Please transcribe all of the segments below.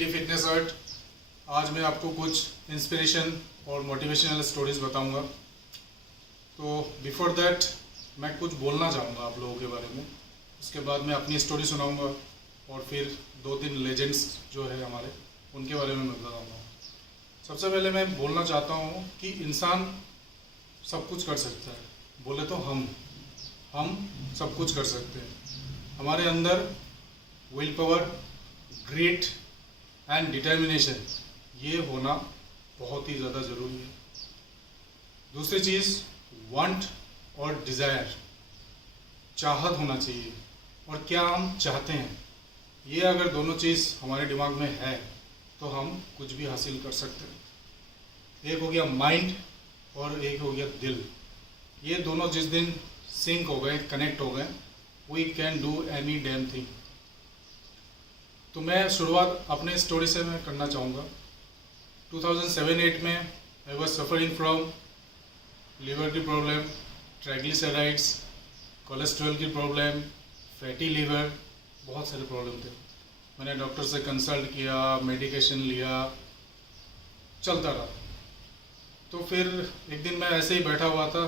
की फिटनेस अर्ट। आज मैं आपको कुछ इंस्पिरेशन और मोटिवेशनल स्टोरीज बताऊंगा। तो बिफोर दैट मैं कुछ बोलना चाहूँगा आप लोगों के बारे में। उसके बाद मैं अपनी स्टोरी सुनाऊंगा और फिर 2-3 लेजेंड्स जो है हमारे उनके बारे में मैं बताऊँगा। सबसे पहले मैं बोलना चाहता हूँ कि इंसान सब कुछ कर सकता है। बोले तो हम सब कुछ कर सकते हैं। हमारे अंदर will power, grit and determination ये होना बहुत ही ज़्यादा ज़रूरी है। दूसरी चीज़ वांट और डिज़ायर, चाहत होना चाहिए और क्या हम चाहते हैं। ये अगर दोनों चीज़ हमारे दिमाग में है तो हम कुछ भी हासिल कर सकते हैं। एक हो गया माइंड और एक हो गया दिल। ये दोनों जिस दिन सिंक हो गए, कनेक्ट हो गए, we can do any damn thing. तो मैं शुरुआत अपने स्टोरी से मैं करना चाहूँगा। 2007-8 में I was suffering from liver की प्रॉब्लम, ट्राइग्लिसराइड्स, कोलेस्ट्रॉल की प्रॉब्लम, फैटी लीवर, बहुत सारे प्रॉब्लम थे। मैंने डॉक्टर से कंसल्ट किया, मेडिकेशन लिया, चलता रहा। तो फिर एक दिन मैं ऐसे ही बैठा हुआ था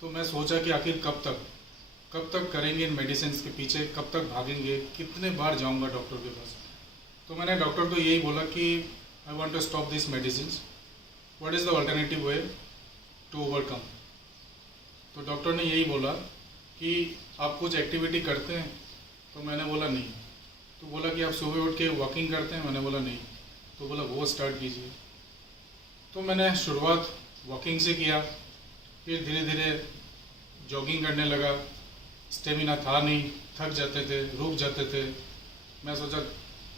तो मैं सोचा कि आखिर कब तक करेंगे इन मेडिसिन के पीछे, कब तक भागेंगे, कितने बार जाऊंगा डॉक्टर के पास। तो मैंने डॉक्टर को यही बोला कि I want to stop this medicine, what is the alternative way to overcome. तो डॉक्टर ने यही बोला कि आप कुछ एक्टिविटी करते हैं। तो मैंने बोला नहीं। तो बोला कि आप सुबह उठ के वॉकिंग करते हैं। मैंने बोला नहीं। तो बोला वो स्टार्ट कीजिए। तो मैंने शुरुआत वॉकिंग से किया, फिर धीरे धीरे जॉगिंग करने लगा। स्टेमिना था नहीं, थक जाते थे, रुक जाते थे। मैं सोचा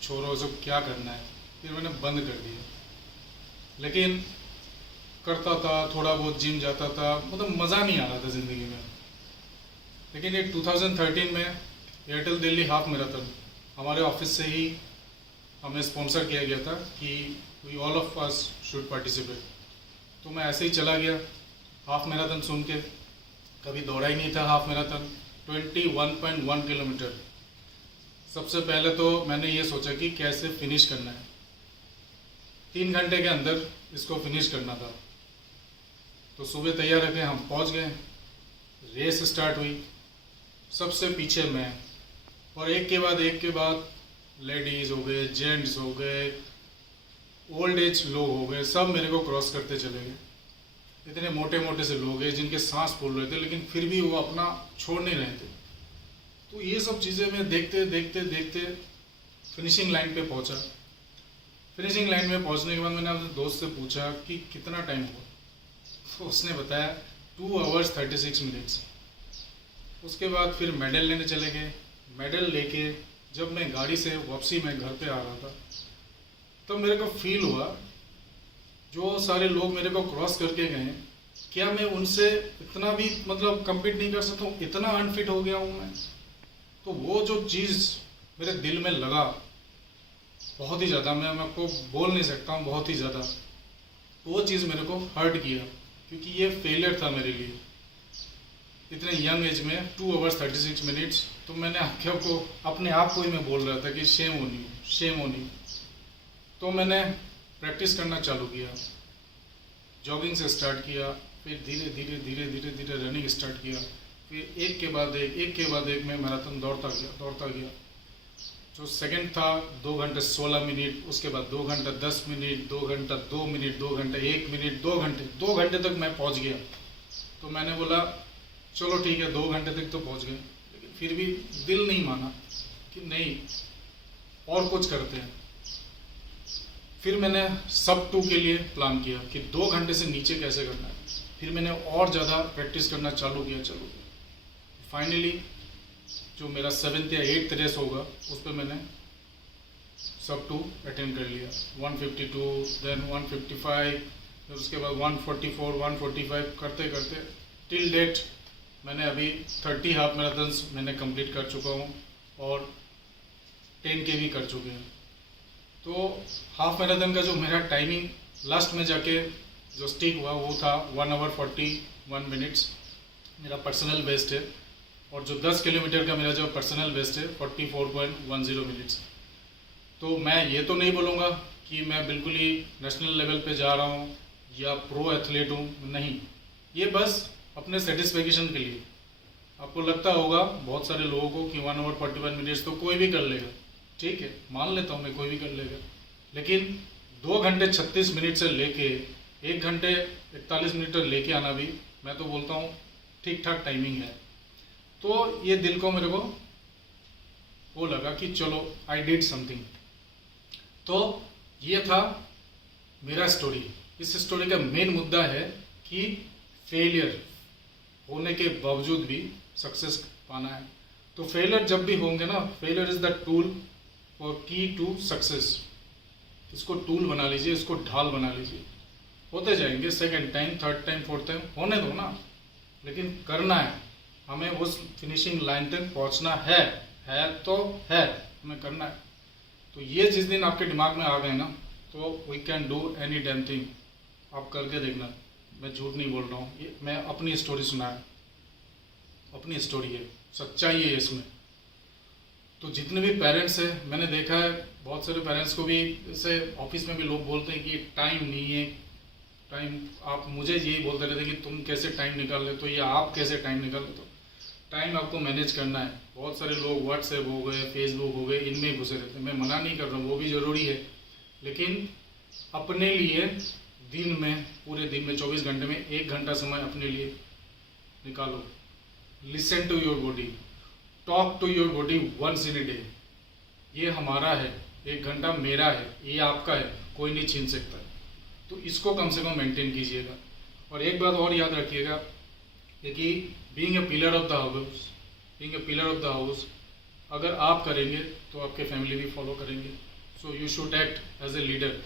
छोड़ो सब, क्या करना है। फिर मैंने बंद कर दिया। लेकिन करता था, थोड़ा बहुत जिम जाता था, मतलब मज़ा नहीं आ रहा था ज़िंदगी में। लेकिन ये 2013 में एयरटेल दिल्ली हाफ मैराथन हमारे ऑफिस से ही हमें स्पॉन्सर किया गया था कि we all of us should participate. तो मैं ऐसे ही चला गया हाफ मैराथन सुन के। कभी दौड़ा ही नहीं था हाफ मैराथन, 21.1 किलोमीटर। सबसे पहले तो मैंने ये सोचा कि कैसे फिनिश करना है। 3 घंटे के अंदर इसको फिनिश करना था। तो सुबह तैयार रखे, हम पहुंच गए। रेस स्टार्ट हुई। सबसे पीछे मैं, और एक के बाद लेडीज हो गए, जेंट्स हो गए, ओल्ड एज लोग हो गए, सब मेरे को क्रॉस करते चले गए। इतने मोटे मोटे से लोग हैं जिनके सांस फूल रहे थे, लेकिन फिर भी वो अपना छोड़ नहीं रहे थे। तो ये सब चीज़ें मैं देखते देखते फिनिशिंग लाइन पे पहुंचा। फिनिशिंग लाइन में पहुंचने के बाद मैंने अपने दोस्त से पूछा कि कितना टाइम हुआ। तो उसने बताया 2 hours 36 minutes। उसके बाद फिर मेडल लेने चले गए। मेडल लेके जब मैं गाड़ी से वापसी में घर पे आ रहा था तो मेरे को फील हुआ जो सारे लोग मेरे को क्रॉस करके गए, क्या मैं उनसे इतना भी मतलब कम्पीट नहीं कर सकता हूँ, इतना अनफिट हो गया हूँ मैं। तो वो जो चीज़ मेरे दिल में लगा बहुत ही ज़्यादा, मैं आपको बोल नहीं सकता हूँ, बहुत ही ज़्यादा। तो वो चीज़ मेरे को हर्ट किया क्योंकि ये फेलियर था मेरे लिए इतने यंग एज में। 2 hours 36 minutes। तो मैंने अपने आप को ही मैं बोल रहा था कि शेम होनी। तो मैंने प्रैक्टिस करना चालू किया। जॉगिंग से स्टार्ट किया, फिर धीरे धीरे रनिंग स्टार्ट किया। फिर एक के बाद एक मैं मैराथन दौड़ता गया। जो सेकंड था 2 घंटे 16 मिनट, उसके बाद 2 घंटा 10 मिनट, 2 घंटा 2 मिनट, 2 घंटा 1 मिनट, 2 घंटे तक मैं पहुंच गया। तो मैंने बोला चलो ठीक है, 2 घंटे तक तो पहुंच गए। लेकिन फिर भी दिल नहीं माना कि नहीं, और कुछ करते हैं। फिर मैंने सब 2 के लिए प्लान किया कि 2 घंटे से नीचे कैसे करना है। फिर मैंने और ज़्यादा प्रैक्टिस करना चालू किया। फाइनली जो मेरा 7th या 8th रेस होगा उस पर मैंने सब 2 अटेंड कर लिया। 152, देन 155, फिर उसके बाद 144, 145 करते टिल डेट मैंने अभी 30 हाफ मैराथन्स मैंने कंप्लीट कर चुका हूँ और 10 के भी कर चुके हैं। तो हाफ मैराथन का जो मेरा टाइमिंग लास्ट में जाके जो स्टिक हुआ वो था 1 hour 41 minutes मेरा पर्सनल बेस्ट है। और जो 10 किलोमीटर का मेरा जो पर्सनल बेस्ट है 44.10 मिनट्स। तो मैं ये तो नहीं बोलूँगा कि मैं बिल्कुल ही नेशनल लेवल पे जा रहा हूँ या प्रो एथलीट हूँ, नहीं। ये बस अपने सेटिस्फेक्शन के लिए। आपको लगता होगा बहुत सारे लोगों को कि 1 आवर 41 मिनट्स तो कोई भी कर लेगा, ठीक है, मान लेता हूँ मैं, कोई भी कर लेगा। लेकिन 2 घंटे 36 मिनट से लेके 1 घंटे 41 मिनट तक लेके आना भी, मैं तो बोलता हूँ ठीक ठाक टाइमिंग है। तो ये दिल को मेरे को वो लगा कि चलो आई डिड समथिंग। तो ये था मेरा स्टोरी। इस स्टोरी का मेन मुद्दा है कि फेलियर होने के बावजूद भी सक्सेस पाना है। तो फेलियर जब भी होंगे ना, फेलियर इज द टूल और की टू सक्सेस। इसको टूल बना लीजिए, इसको ढाल बना लीजिए। होते जाएंगे, second time, third time, fourth time, होने दो ना, लेकिन करना है हमें, उस फिनिशिंग लाइन तक पहुंचना है तो है, हमें करना है। तो ये जिस दिन आपके दिमाग में आ गए ना, तो we can do any damn thing. आप करके देखना, मैं झूठ नहीं बोल रहा हूँ, ये मैं अपनी स्टोरी सुनाया, अपनी स्टोरी है, सच्चाई है इसमें। तो जितने भी पेरेंट्स हैं, मैंने देखा है बहुत सारे पेरेंट्स को भी, जैसे ऑफिस में भी लोग बोलते हैं कि टाइम नहीं है, टाइम, आप मुझे यही बोलते रहते कि तुम कैसे टाइम निकाल लेते हो या आप कैसे टाइम निकाल लेते हो। टाइम आपको मैनेज करना है। बहुत सारे लोग व्हाट्सएप हो गए, फेसबुक हो गए, इनमें घुसे रहते हैं। मैं मना नहीं कर रहा हूँ, वो भी ज़रूरी है, लेकिन अपने लिए दिन में, पूरे दिन में 24 घंटे में 1 घंटा समय अपने लिए निकालो। Listen to your body, talk to your body once in a day. ये हमारा है, 1 घंटा मेरा है, ये आपका है, कोई नहीं छीन सकता। तो इसको कम से कम मेंटेन कीजिएगा। और एक बात और याद रखिएगा कि being a pillar of the house, being a pillar of the house, अगर आप करेंगे तो आपके फैमिली भी फॉलो करेंगे। So you should act as a leader.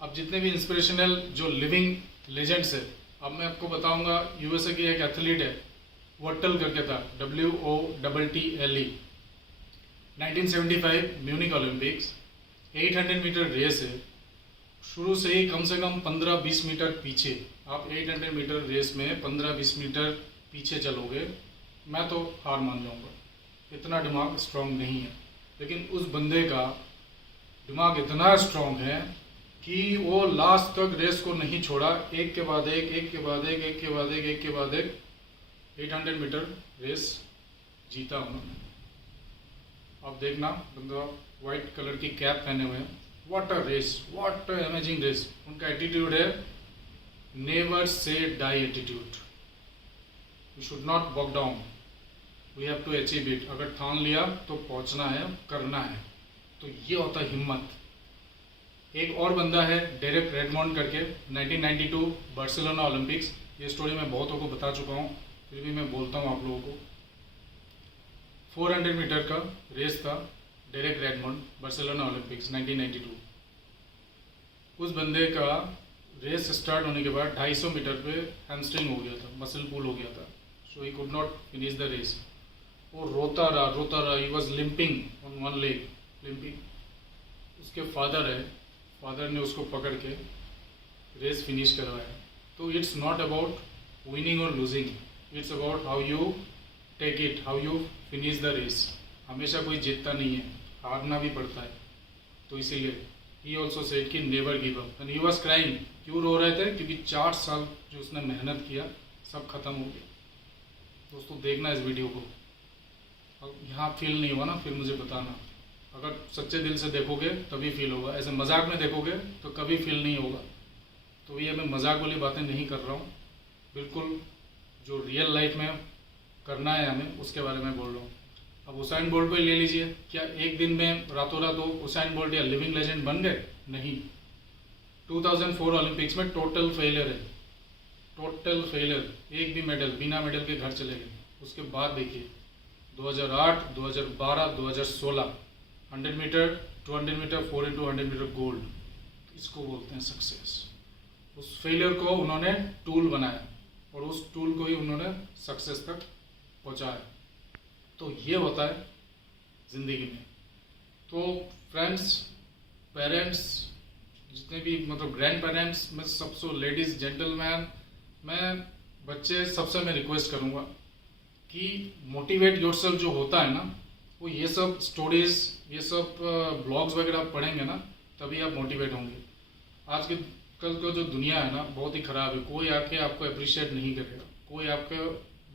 अब जितने भी इंस्पिरेशनल जो लिविंग लेजेंड्स है, अब मैं आपको बताऊंगा, यूएसए की एक एथलीट है, वट्टल करके था, WOTTLE, 1975 Munich Olympics, 800 metre race है। शुरू से ही कम से कम 15-20 मीटर पीछे, आप 800 मीटर रेस में 15-20 मीटर पीछे चलोगे, मैं तो हार मान जाऊंगा, इतना दिमाग स्ट्रांग नहीं है। लेकिन उस बंदे का दिमाग इतना स्ट्रांग है कि वो लास्ट तक रेस को नहीं छोड़ा, एक के बाद एक, एक के बाद एक, एक के बाद एक, एक के बाद एक, 800 मीटर रेस जीता उन्होंने। अब देखना, बंदा व्हाइट कलर की कैप पहने हुए हैं। What a race, what a amazing race. उनका एटीट्यूड है never say die attitude. We should not back down, we have to achieve it. अगर ठान लिया तो पहुंचना है, करना है। तो ये होता है हिम्मत। एक और बंदा है डेरेक रेडमोंड करके, 1992 बार्सिलोना ओलंपिक्स। ये स्टोरी मैं बहुतों को बता चुका हूँ, फिर भी मैं बोलता हूँ आप लोगों को। 400 मीटर का रेस था, डेरेक रेडमोंड, बार्सिलोना ओलंपिक्स 1992। उस बंदे का रेस स्टार्ट होने के बाद 250 मीटर पे हैमस्ट्रिंग हो गया था, मसल पुल हो गया था, so he could not finish the race. वो रोता रहा, he was limping on one leg, limping. उसके फादर है, फादर ने उसको पकड़ के रेस फिनिश करवाया। तो इट्स नॉट अबाउट विनिंग और losing, it's about how you take it, how you finish the race. हमेशा कोई जीतता नहीं है, हारना भी पड़ता है। तो इसीलिए ही ऑल्सो सेड कि never give up. And he was crying. क्यों रो रहे थे? क्योंकि 4 साल जो उसने मेहनत किया सब खत्म हो गया। दोस्तों देखना इस वीडियो को, अब यहाँ फील नहीं हुआ ना, फिर मुझे बताना। अगर सच्चे दिल से देखोगे तभी फील होगा, ऐसे मजाक में देखोगे तो कभी फील नहीं होगा। तो ये मैं मजाक वाली बातें नहीं कर रहा हूँ, बिल्कुल जो रियल लाइफ में करना है हमें उसके बारे में बोल रहा हूँ। अब उसाइन बोल्ट को ले लीजिए, क्या एक दिन में रातों रात उसाइन बोल्ट या लिविंग लेजेंड बन गए? नहीं। 2004 ओलंपिक्स में टोटल फेलियर है, टोटल फेलियर, एक भी मेडल, बिना मेडल के घर चले गए। उसके बाद देखिए 2008, 2012, 2016 100 metre, 200 metre, 4x100 metre gold. इसको बोलते हैं सक्सेस। उस फेलियर को उन्होंने टूल बनाया और उस टूल को ही उन्होंने सक्सेस तक पहुंचाया। तो ये होता है जिंदगी में। तो फ्रेंड्स, पेरेंट्स, जितने भी मतलब ग्रैंड पेरेंट्स में सबसे, लेडीज, जेंटलमैन, मैं बच्चे सबसे मैं रिक्वेस्ट करूंगा कि मोटिवेट योरसेल्फ जो होता है ना, वो ये सब स्टोरीज, ये सब ब्लॉग्स वगैरह आप पढ़ेंगे ना, तभी आप मोटिवेट होंगे। आज के कल का जो दुनिया है ना, बहुत ही ख़राब है। कोई आके आपको अप्रिशिएट नहीं करेगा, कोई आपको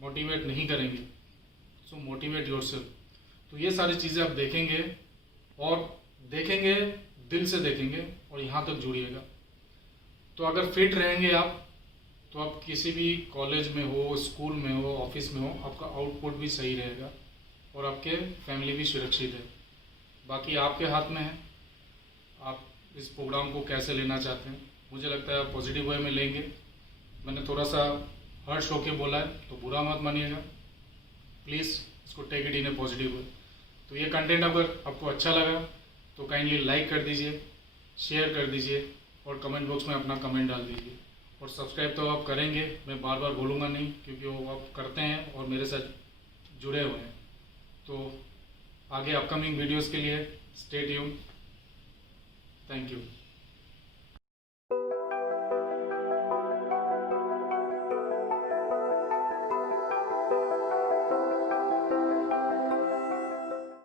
मोटिवेट नहीं करेंगे। सो मोटिवेट योरसेल्फ। तो ये सारी चीज़ें आप देखेंगे, और देखेंगे दिल से देखेंगे, और यहाँ तक जुड़िएगा। तो अगर फिट रहेंगे आप, तो आप किसी भी कॉलेज में हो, स्कूल में हो, ऑफिस में हो, आपका आउटपुट भी सही रहेगा और आपके फैमिली भी सुरक्षित है। बाकी आपके हाथ में है, आप इस प्रोग्राम को कैसे लेना चाहते हैं। मुझे लगता है आप पॉजिटिव वे में लेंगे। मैंने थोड़ा सा हर्ष होके बोला है, तो बुरा मत मानिएगा प्लीज़, इसको take it in a positive way. तो ये कंटेंट अगर आपको अच्छा लगा तो काइंडली लाइक कर दीजिए, शेयर कर दीजिए, और कमेंट बॉक्स में अपना कमेंट डाल दीजिए। और सब्सक्राइब तो आप करेंगे, मैं बार बार बोलूँगा नहीं, क्योंकि वो आप करते हैं और मेरे साथ जुड़े हुए हैं। तो आगे अपकमिंग वीडियोस के लिए स्टे ट्यून्ड। Thank you.